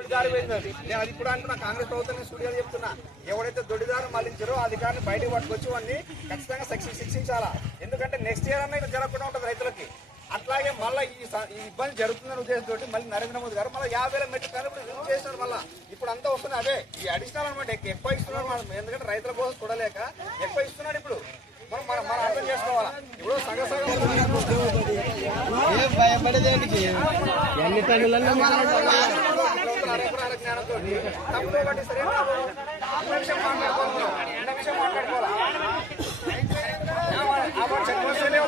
నేను అది ఇప్పుడు అంటున్నా కాంగ్రెస్ ప్రభుత్వం స్టూడియో చెప్తున్నా. ఎవడైతే దొడిదారు మళ్ళించారో అధికారిని బయటకు పట్టుకొచ్చి వాడిని ఖచ్చితంగా శిక్ష శిక్షించాలా? ఎందుకంటే నెక్స్ట్ ఇయర్ అన్న ఇట్లా జరగకుండా ఉంటుంది రైతులకి. అట్లాగే మళ్ళీ ఈ ఇబ్బంది జరుగుతుందని ఉద్దేశంతో మళ్ళీ నరేంద్ర మోదీ గారు మళ్ళీ యాభై వేల మెట్రిక్ టన్నులు ఇప్పుడు రిలీజ్ చేశారు మళ్ళీ. ఇప్పుడు అంతా వస్తుంది అదే. ఈ అడిషనల్ అనమాట ఎక్కు- ఎక్కువ ఇస్తున్నారు మనం. ఎందుకంటే రైతుల కోసం చూడలేక ఎక్కువ ఇస్తున్నాడు ఇప్పుడు. మనం మనం మనం అర్థం చేసుకోవాలా? ఇప్పుడు సగ సగం ఎన్ని టన్నులన్నా తప్పుతో బట్టి సరే మాట్లాడుకోవాలి. మాట్లాడుకోవాలా. చెక్ పోస్టే లేవు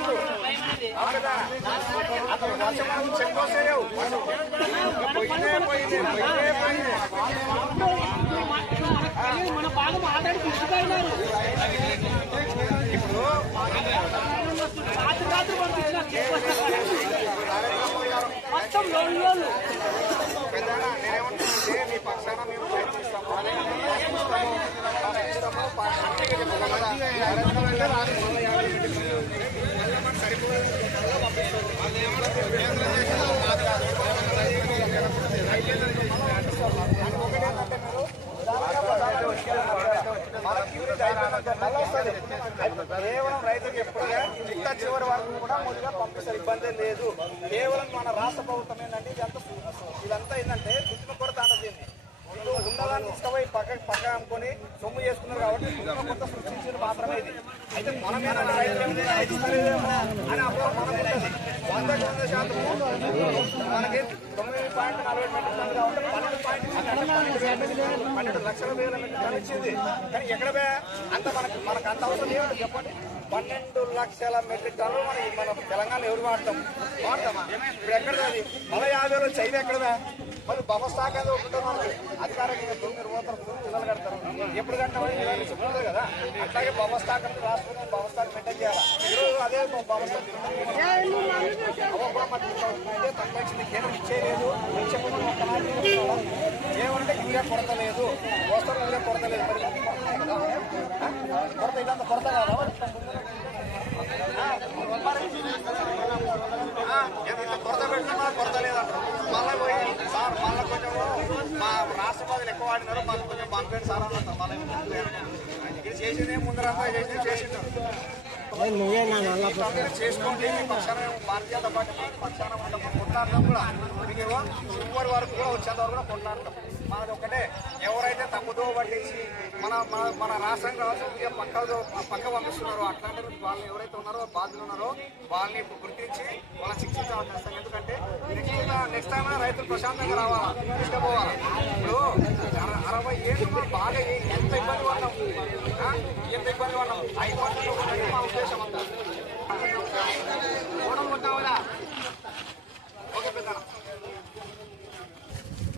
అతను వర్షం చెక్ పోస్టే లేవు పోయిందే పోయిందే పోయిందే పోయిందే మన బాగా మాట్లాడి తీసుకుపోయినారు ఇప్పుడు రాత్రి రాత్రి పంపించిన మొత్తం లోన్ లోన్ పెద్దనా నేనేమంటున్నానంటే మీ పక్షాన మేము ప్రయత్నిస్తాము అదే ప్రయత్నిస్తాము ప్రయత్నిస్తాము పార్టీకి చెప్తాము కదా నరేంద్ర మోదీ గారు ఆరు వందల యాభై ఎనిమిది మంది ఉంది. మళ్ళీ మనకు సరిపోలేదు మళ్ళీ పంపిస్తారు వాళ్ళు ఏమన్నా కేంద్రం చేసేది మాది కాదు అది ఒకటేంటంటే మీరు మనకి యూనిట్ అయిపోయినాక మళ్ళీ వస్తుంది. కేవలం రైతులకు ఎప్పుడుగా ఇంత చివరి వరకు కూడా ముందుగా పంపిస్తారు. ఇబ్బంది లేదు. కేవలం మన రాష్ట్ర ప్రభుత్వం ఏంటంటే ఇదంతా ఇదంతా ఏంటంటే వీళ్ళు ఇష్టమై తీసుకుపోయి పక్క పక్క అమ్ముకొని సొమ్ము చేసుకున్నారు కాబట్టి కొత్త కొరత సృష్టించిన మాత్రమే ఇది. అయితే మనమే అని అప్పుడు మనం వంద శాతం మనకి. తొమ్మిది పాయింట్ నలభై మెట్రిక్ టన్నులు కాబట్టి పన్నెండు లక్షల వేల ఇచ్చింది. కానీ ఎక్కడ? అంత మనకు మనకు అంత అవసరం ఏమిటి చెప్పండి? పన్నెండు లక్షల మెట్రిక్ టన్నులు మన మన తెలంగాణ ఎవరు వాడతాం? వాడతామా? ఇప్పుడు ఎక్కడదా అది? మళ్ళీ యాభై వేలు చైనా ఎక్కడదా మరి బొమ్మ స్టాక్ అనేది ఒకటి మనకి అధికారంగా తొమ్మిది పోతారు పిల్లలు కడతారు. ఎప్పుడు కట్టామని ఇరవై చెప్తుంది కదా? అట్లాగే బొమ్మ స్టాక్ అంటే రాష్ట్రంలో స్టాక్ మెయింటైన్ చేయాలి? ఈరోజు అదే బొమ్మ స్టాక్ ఇచ్చింది కేంద్రం ఇచ్చేయలేదు. చెప్పమని? ఏమంటే యూరియా కొరత లేదు వస్తారు యూరియా కొరత లేదు మరి కొరత ఇదంతా కొరత కాదా? ఆ, కొరత పెట్టినా కొరత లేదంటారు మళ్ళీ పోయి సార్ మళ్ళీ కొంచెం మా రాష్ట్ర ప్రజలు ఎక్కువ ఆడినారు మళ్ళీ కొంచెం పంపేయండి సార్ అన్నారు. మళ్ళీ ఇది చేసిందే ముందరంతా చేసింది చేసింటారు నువ్వే నా నల్ల మీరు చేసుకోండి మీ పక్షాన మేము భారతీయ జనతా పార్టీ పక్షాన కొట్లాడతాం కూడా మీకేమో చివరి వరకు కూడా వచ్చేంత వరకు కూడా కొట్లాడతాం. మనది ఒకటే ఎవరైతే తప్పుదో పట్టేసి మన మన మన రాష్ట్రం రాష్ట్రం పక్క పక్క పంపిస్తున్నారో అట్లాంటి వాళ్ళు ఎవరైతే ఉన్నారో బాధ్యులు ఉన్నారో వాళ్ళని గుర్తించి వాళ్ళని శిక్షించాలని చేస్తాం ఎందుకంటే నెక్స్ట్ నెక్స్ట్ టైం రైతులు ప్రశాంతంగా రావాలా? తీసుకుపోవాలా? ఇప్పుడు అరవై ఏళ్ళు మనం బాగా ఎంత ఇబ్బంది పడ్డాం? ఎంత ఇబ్బంది పడ్డాం? ఐదు పంటలు